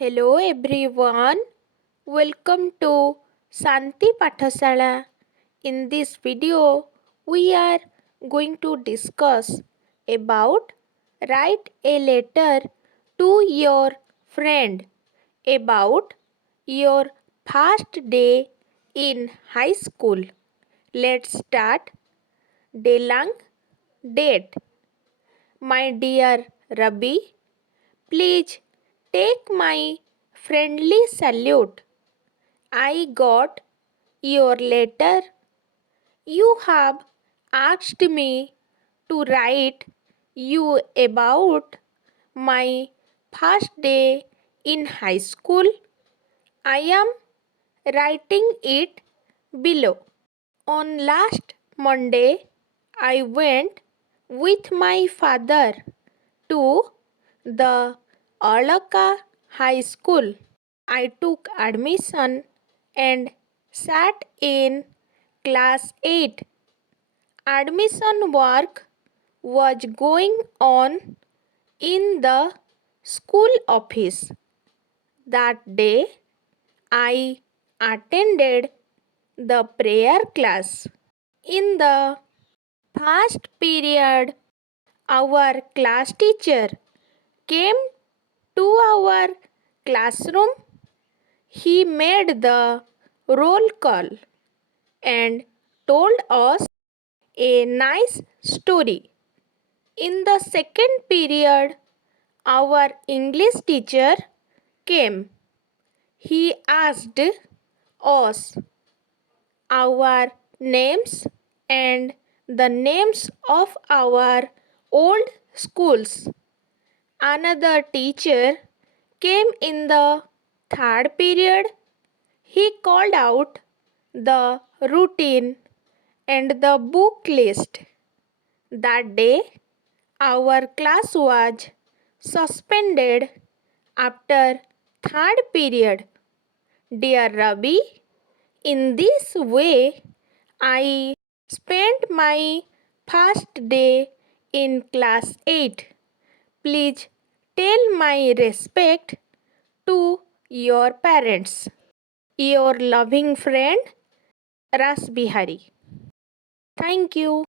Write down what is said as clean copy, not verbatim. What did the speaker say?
Hello everyone, welcome to Santi Pathasala. In this video, we are going to discuss about write a letter to your friend about your first day in high school. Let's start. Delang date. My dear Rabi, please take my friendly salute. I got your letter. You have asked me to write you about my first day in high school. I am writing it below. On last Monday, I went with my father to the Alaka High School. I took admission and sat in class 8. Admission work was going on in the school office. That day, I attended the prayer class. In the first period, our class teacher came to our classroom. He made the roll call and told us a nice story. In the second period, our English teacher came. He asked us our names and the names of our old schools. Another teacher came in the third period. He called out the routine and the book list. That day, our class was suspended after third period. Dear Rabi, in this way, I spent my first day in class 8. Please tell my respect to your parents. Your loving friend, Ras Bihari. Thank you.